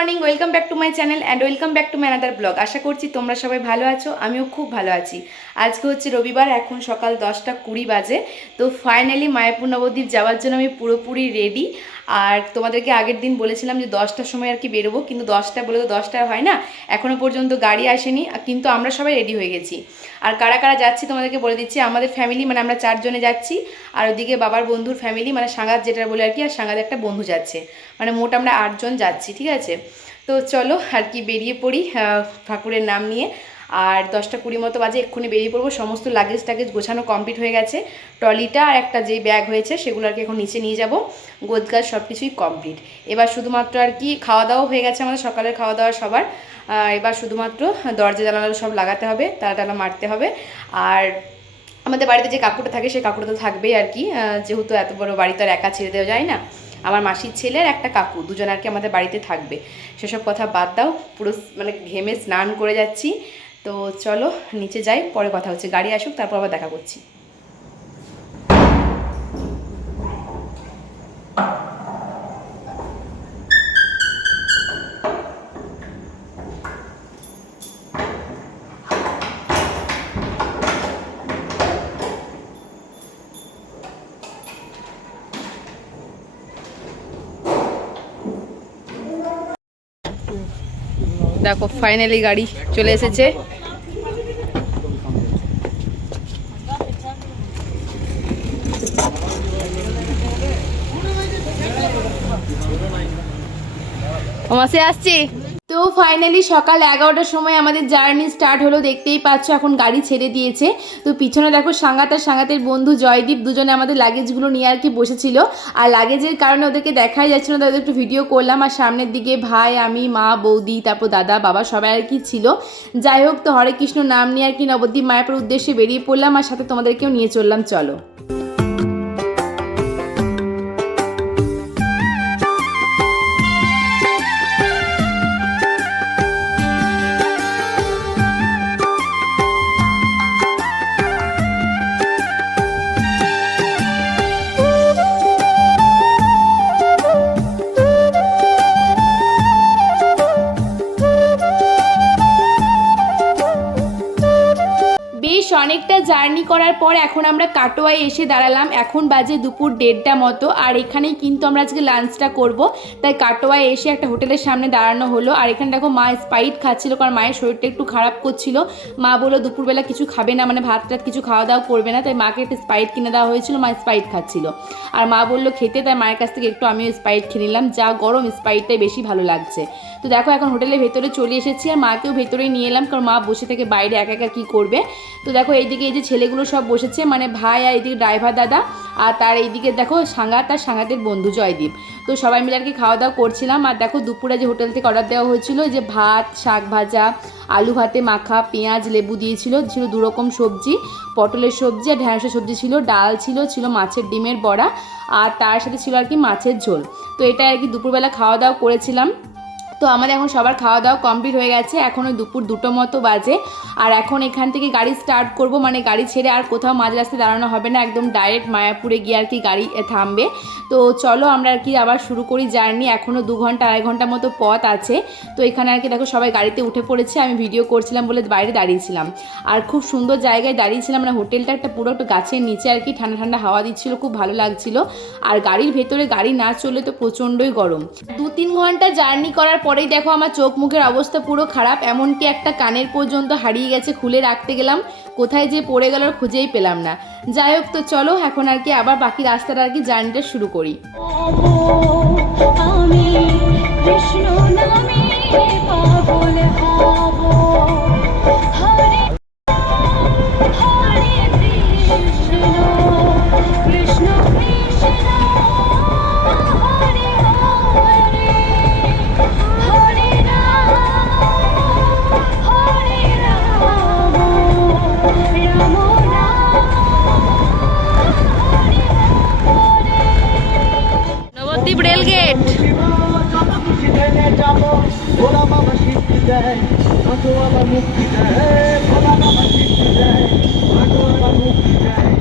Morning, welcome back to my channel and welcome back to my another blog. আশা করছি তোমরা সবাই ভালো আছো, আমিও খুব ভালো আছি। আজকে হচ্ছে রবিবার, এখন সকাল দশটা কুড়ি বাজে। তো ফাইনালি মায়াপুর নবদ্বীপ যাওয়ার জন্য আমি পুরোপুরি রেডি আর তোমাদেরকে আগের দিন বলেছিলাম যে দশটার সময় আর কি বেরোবো, কিন্তু দশটা বলে তো দশটা হয় না। এখনও পর্যন্ত গাড়ি আসেনি, কিন্তু আমরা সবাই রেডি হয়ে গেছি। আর কারা কারা যাচ্ছি তোমাদেরকে বলে দিচ্ছি, আমাদের ফ্যামিলি মানে আমরা চারজনে যাচ্ছি, আর ওদিকে বাবার বন্ধুর ফ্যামিলি মানে সাঙ্গাত যেটা বলে আর কি, আর সাঙ্গাত একটা বন্ধু যাচ্ছে মানে মোট আমরা আটজন যাচ্ছি, ঠিক আছে? তো চলো আর কি বেরিয়ে পড়ি ঠাকুরের নাম নিয়ে, আর দশটা কুড়ি মতো বাজে এক্ষুনি বেরিয়ে পড়ব, সমস্ত লাগেজ টাগেজ গোছানো কমপ্লিট হয়ে গেছে, ট্রলিটা আর একটা যে ব্যাগ হয়েছে, সেগুলো আর কি এখন নিচে নিয়ে যাব গোদগাছ সব কিছুই কমপ্লিট এবার শুধুমাত্র আর কি খাওয়া দাওয়া হয়ে গেছে আমাদের সকালের খাওয়া দাওয়া সবার এবার শুধুমাত্র দরজা, জানালা সব লাগাতে হবে তালা টালা মারতে হবে। আর আমাদের বাড়িতে যে কাকুটা থাকে, সেই কাকুটা তো থাকবেই আর কি। যেহেতু এত বড় বাড়ি তো আর একা ছেড়ে দেওয়া যায় না। আমার মাসির ছেলে আর একটা কাকু, দুজন আর কি আমাদের বাড়িতে থাকবে। সেসব কথা বাদ দাও, পুরো মানে ঘেমে স্নান করে যাচ্ছি। তো চলো, নিচে যাই, পরে কথা হচ্ছে। গাড়ি আসুক, তারপর আবার দেখা করছি। দেখো ফাইনালি গাড়ি চলে এসেছে। মাসে আসছি? ফাইনালি সকাল এগারোটার সময় আমাদের জার্নি স্টার্ট হলো। দেখতেই পাচ্ছ, এখন গাড়ি ছেড়ে দিয়েছে। তো পিছনে দেখো, সাঙ্গাত আর সাঙ্গাতের বন্ধু জয়দীপ দুজনে আমাদের লাগেজগুলো নিয়ে আর কি বসেছিল। আর লাগেজের কারণে ওদেরকে দেখাই যাচ্ছিল না, তাদের একটু ভিডিও করলাম। আর সামনের দিকে ভাই, আমি, মা, বৌদি, তারপর দাদা, বাবা সবাই আর কি ছিল। যাই হোক, তো হরে কৃষ্ণ নাম নিয়ে আর কি নবদ্বীপ মায়াপুর উদ্দেশ্যে বেরিয়ে পড়লাম। আর সাথে তোমাদেরকেও নিয়ে চললাম, চলো। অনেকটা জার্নি করার পর এখন আমরা কাটোয়ায় এসে দাঁড়ালাম। এখন বাজে দুপুর দেড়টা মতো, আর এখানেই কিন্তু আমরা আজকে লাঞ্চটা করব। তাই কাটোয়ায় এসে একটা হোটেলের সামনে দাঁড়ানো হলো। আর এখানে দেখো মা স্পাইট খাচ্ছিল, কারণ মায়ের শরীরটা একটু খারাপ করছিল। মা বলল, দুপুরবেলা কিছু খাবে না মানে ভাত টাত কিছু খাওয়া দাওয়া করবে না। তাই মাকে একটা স্পাইট কিনে দেওয়া হয়েছিল, মা স্পাইট খাচ্ছিল। আর মা বলল, খেতে। তাই মায়ের কাছ থেকে একটু আমিও স্পাইট খেয়ে নিলাম। যা গরম স্পাইটটাই বেশি ভালো লাগছে। তো দেখো, এখন হোটেলের ভেতরে চলে এসেছি। আর মাকেও ভেতরে নিয়ে এলাম, কারণ মা বসে থেকে বাইরে একা একা কী করবে? তো দেখো এইদিকে এই যে ছেলেগুলো সব বসেছে মানে ভাই আর এইদিকে ড্রাইভার দাদা আর তার এইদিকে দেখো সাঙ্গাত আর সাঙ্গাতের বন্ধু জয়দীপ। তো সবাই মিলে আর কি খাওয়া দাওয়া করছিলাম আর দেখো দুপুরে যে হোটেল থেকে অর্ডার দেওয়া হয়েছিল যে ভাত, শাক ভাজা, আলু ভাতে মাখা, পেঁয়াজ, লেবু দিয়েছিল, ছিল দু রকম সবজি, পটলের সবজি আর ঢ্যাঁড়সের সবজি ছিল, ডাল ছিল ছিল মাছের ডিমের বড়া আর তার সাথে ছিল আর কি মাছের ঝোল। তো এটা আর কি দুপুরবেলা খাওয়া দাওয়া করেছিলাম। তো আমাদের এখন সবার খাওয়া দাওয়া কমপ্লিট হয়ে গেছে। এখন ওই দুপুর দুটো মতো বাজে। আর এখন এখান থেকে গাড়ি স্টার্ট করব। মানে গাড়ি ছেড়ে আর কোথাও মাঝ রাস্তায় দাঁড়ানো হবে না। একদম ডাইরেক্ট মায়াপুরে গিয়ে আর কি গাড়ি থামবে। তো চলো আমরা আর কি আবার শুরু করি জার্নি। এখনও দু ঘণ্টা, আড়াই ঘণ্টা মতো পথ আছে। তো এখানে আর কি দেখো সবাই গাড়িতে উঠে পড়েছে। আমি ভিডিও করছিলাম বলে বাইরে দাঁড়িয়েছিলাম। আর খুব সুন্দর জায়গায় দাঁড়িয়েছিলাম। মানে হোটেলটা একটা পুরো একটা গাছের নিচে আর কি ঠান্ডা ঠান্ডা হাওয়া দিচ্ছিল। খুব ভালো লাগছিল। আর গাড়ির ভেতরে গাড়ি না চললে তো প্রচণ্ডই গরম। দু তিন ঘণ্টা জার্নি করার পরেই দেখো আমার চোখ মুখের অবস্থা পুরো খারাপ, এমনকি একটা কানের পর্যন্ত হারিয়ে গেছে, খুলে রাখতে গেলাম, কোথায় যে পড়ে গেল খুঁজেই পেলাম না। যাই হোক তো চলো, এখন আর কি আবার বাকি রাস্তাটা আর কি জার্নিটা শুরু করি। কৃষ্ণ নামে পাগল মাঠো আবার মুক্তি দেয় ভোলার আবার মুক্তি দেয় মাঠো আবার মুক্তি দেয়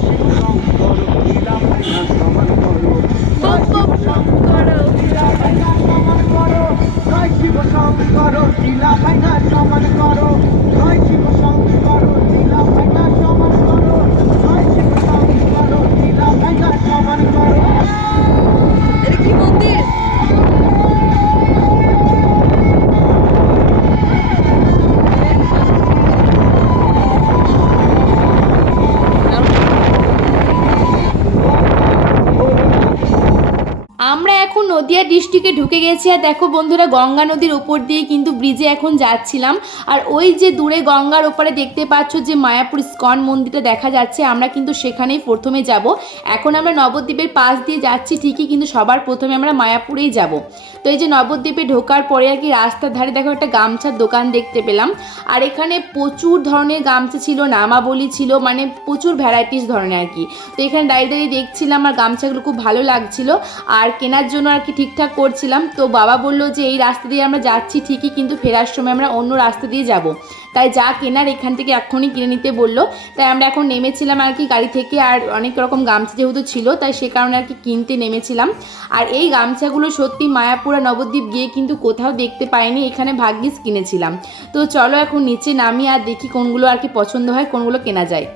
শিব শঙ্কর লীলা ভাইনা সমান করো শিব শঙ্কর লীলা ভাইনা সমান করো শিব শঙ্কর লীলা ভাইনা সমান করো আমরা এখন নদিয়া ডিস্ট্রিক্টে ঢুকে গেছি আর দেখো বন্ধুরা, গঙ্গা নদীর উপর দিয়ে কিন্তু ব্রিজে এখন যাচ্ছিলাম। আর ওই যে দূরে গঙ্গার ওপারে দেখতে পাচ্ছ যে মায়াপুর স্কন মন্দিরটা দেখা যাচ্ছে, আমরা কিন্তু সেখানেই প্রথমে যাব। এখন আমরা নবদ্বীপের পাশ দিয়ে যাচ্ছি, ঠিকই কিন্তু সবার প্রথমে আমরা মায়াপুরেই যাব। তো এই যে নবদ্বীপে ঢোকার পরে আর কি রাস্তার ধারে দেখো একটা গামছার দোকান দেখতে পেলাম। আর এখানে প্রচুর ধরনের গামছা ছিল, নামাবলি ছিল মানে প্রচুর ভ্যারাইটিস ধরনের আর কি। তো এখানে দাঁড়িয়ে দাঁড়িয়ে দেখছিলাম আর গামছাগুলো খুব ভালো লাগছিল। আর কেনার জন্য আর কি ঠিকঠাক করছিলাম। তো বাবা বলল যে, এই রাস্তা দিয়ে আমরা যাচ্ছি ঠিকই, কিন্তু ফেরার সময় আমরা অন্য রাস্তা দিয়ে যাব। তাই যা কেনার এখান থেকে এখনই কিনে নিতে বলল। তাই আমরা এখন নেমেছিলাম আর কি গাড়ি থেকে, আর অনেক রকম গামছা যেহেতু ছিল, তাই সে কারণে আর কি কিনতে নেমেছিলাম। আর এই গামছাগুলো সত্যি মায়াপুর নবদ্বীপ গিয়ে কিন্তু কোথাও দেখতে পাইনি, এখানে ভাগ্যিস কিনেছিলাম। তো চলো এখন নিচে নামি আর দেখি কোনগুলো আর কি পছন্দ হয়, কোনগুলো কেনা যায়।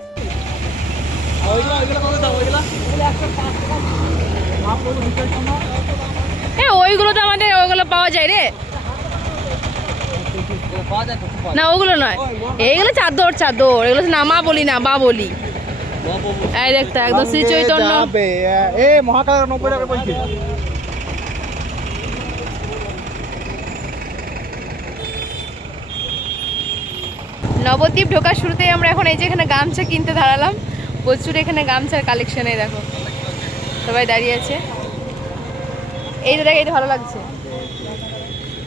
এ ওইগুলো তো আমাদের ওইগুলো পাওয়া যায় রে। না ওগুলো নয়। এইগুলো চাদর চাদর। এগুলো তো নামা বলি না বা বলি। এই দেখতে একদম শ্রী চৈতন্য। এ মহাকাল নব্বই টাকা বলছি। নবদ্বীপ ঢোকার শুরুতেই আমরা এখন এই যে এখানে গামছা কিনতে দাঁড়ালাম প্রচুর এখানে গামছার কালেকশনে দেখো। সবাই দাঁড়িয়ে আছে। এইটা দেখ এইটা ভালো লাগছে।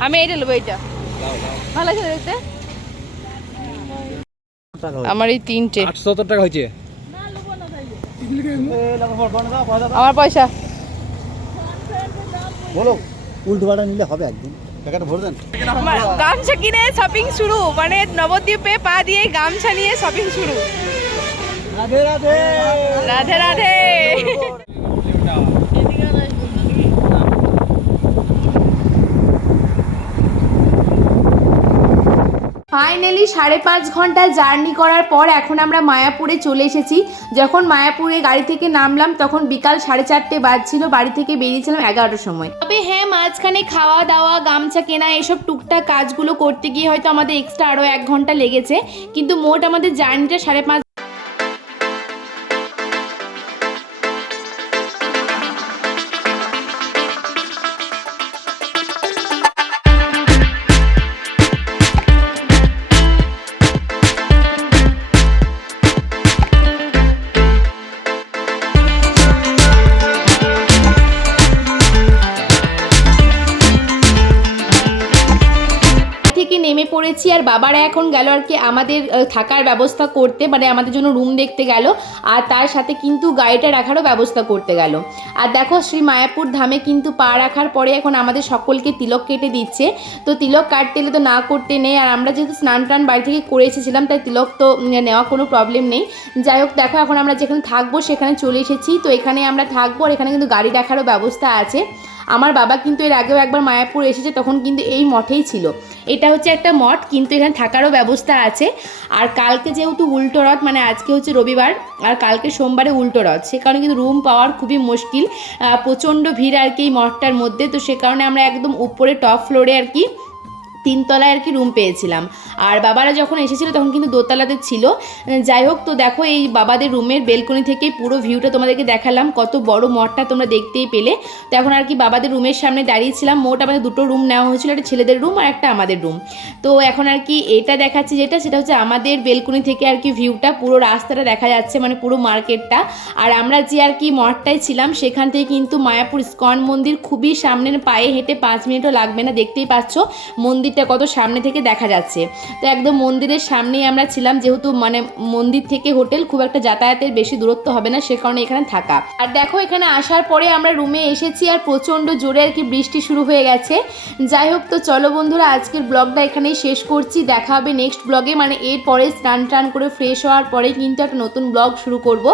আমি এইটা নেব এইটা। ভালো লাগছে দেখতে? আমার এই তিনটে। আটশো সত্তর টাকা হয়েছে। আমার পয়সা। বলো উল্টো পাল্টা নিলে হবে একদিন। টাকাটা ভরে দেন। গামছা কিনে শপিং শুরু। মানে নবদ্বীপে পা দিয়ে গামছা নিয়ে শপিং শুরু। রাধে রাধে। রাধে রাধে। ফাইনালি সাড়ে পাঁচ ঘণ্টা জার্নি করার পর এখন আমরা মায়াপুরে চলে এসেছি। যখন মায়াপুরে গাড়ি থেকে নামলাম, তখন বিকাল সাড়ে চারটে বাজছিল, বাড়ি থেকে বেরিয়েছিলাম এগারোটার সময়। তবে হ্যাঁ মাঝখানে খাওয়া দাওয়া গামছা কেনা, এসব টুকটাক কাজগুলো করতে গিয়ে হয়তো আমাদের এক্সট্রা আরও এক ঘণ্টা লেগেছে। কিন্তু মোট আমাদের জার্নিটা সাড়ে পাঁচ নেমে পড়েছি আর বাবারা এখন গেল আর কি আমাদের থাকার ব্যবস্থা করতে মানে আমাদের জন্য রুম দেখতে গেল। আর তার সাথে কিন্তু গাড়িটা রাখারও ব্যবস্থা করতে গেল। আর দেখো শ্রী মায়াপুর ধামে কিন্তু পা রাখার পরে এখন আমাদের সকলকে তিলক কেটে দিচ্ছে। তো তিলক কাটতে তো না করতে নেই। আর আমরা যেহেতু স্নান টান বাড়ি থেকে করে এসেছিলাম, তাই তিলক তো নেওয়া কোনো প্রবলেম নেই। যাই হোক, দেখো এখন আমরা যেখানে থাকব সেখানে চলে এসেছি। তো এখানে আমরা থাকব আর এখানে কিন্তু গাড়ি রাখারও ব্যবস্থা আছে। আমার বাবা কিন্তু এর আগেও একবার মায়াপুর এসেছে, তখন কিন্তু এই মঠেই ছিল। এটা হচ্ছে একটা মঠ, কিন্তু এখানে থাকারও ব্যবস্থা আছে। আর কালকে যেহেতু উল্টো রথ মানে আজকে হচ্ছে রবিবার, আর কালকে সোমবারে উল্টো রথ, সে কারণে কিন্তু রুম পাওয়ার খুবই মুশকিল। প্রচণ্ড ভিড় আর কি এই মঠটার মধ্যে, তো সে কারণে আমরা একদম উপরে টপ ফ্লোরে আর কি তিনতলায় আর কি রুম পেয়েছিলাম। আর বাবারা যখন এসেছিল তখন কিন্তু দোতলাতে ছিল। যাই হোক, তো দেখো এই বাবাদের রুমের বেলকনি থেকে পুরো ভিউটা তোমাদেরকে দেখালাম। কত বড় মঠটা তোমরা দেখতেই পেলে। তো এখন আর কি বাবাদের রুমের সামনে দাঁড়িয়েছিলাম। মোট আমাদের দুটো রুম নেওয়া হয়েছিল, একটা ছেলেদের রুম আর একটা আমাদের রুম তো এখন আর কি এটা দেখাচ্ছি যেটা, সেটা হচ্ছে আমাদের বেলকনি থেকে আর কি ভিউটা পুরো রাস্তাটা দেখা যাচ্ছে মানে পুরো মার্কেটটা আর আমরা যে আর কি মঠটায় ছিলাম, সেখান থেকে কিন্তু মায়াপুর স্কন মন্দির খুবই সামনের পায়ে হেঁটে পাঁচ মিনিটও লাগবে না, দেখতেই পাচ্ছ। মন্দিরটা কত সামনে থেকে দেখা যাচ্ছে। তো একদম মন্দিরের সামনেই আমরা ছিলাম, যেহেতু মানে মন্দির থেকে হোটেল খুব একটা যাতায়াতের বেশি দূরত্ব হবে না, সে কারণে এখানে থাকা। আর দেখো, এখানে আসার পরে আমরা রুমে এসেছি আর প্রচণ্ড জোরে আর কি বৃষ্টি শুরু হয়ে গেছে। যাই হোক, তো চলো বন্ধুরা, আজকের ব্লগটা এখানেই শেষ করছি। দেখা হবে নেক্সট ব্লগে মানে এরপরে স্নান টান করে ফ্রেশ হওয়ার পরে কিন্তু একটা নতুন ব্লগ শুরু করব।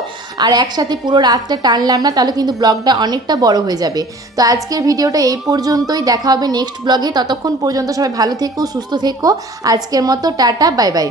আর একসাথে পুরো রাতটা টানলাম না, তাহলে কিন্তু ব্লগটা অনেকটা বড় হয়ে যাবে। তো আজকের ভিডিওটা এই পর্যন্তই। দেখা হবে নেক্সট ব্লগে ততক্ষণ পর্যন্ত সবাই ভালো ভালো থেকো সুস্থ থেকো। আজকের মতো টাটা বাই বাই।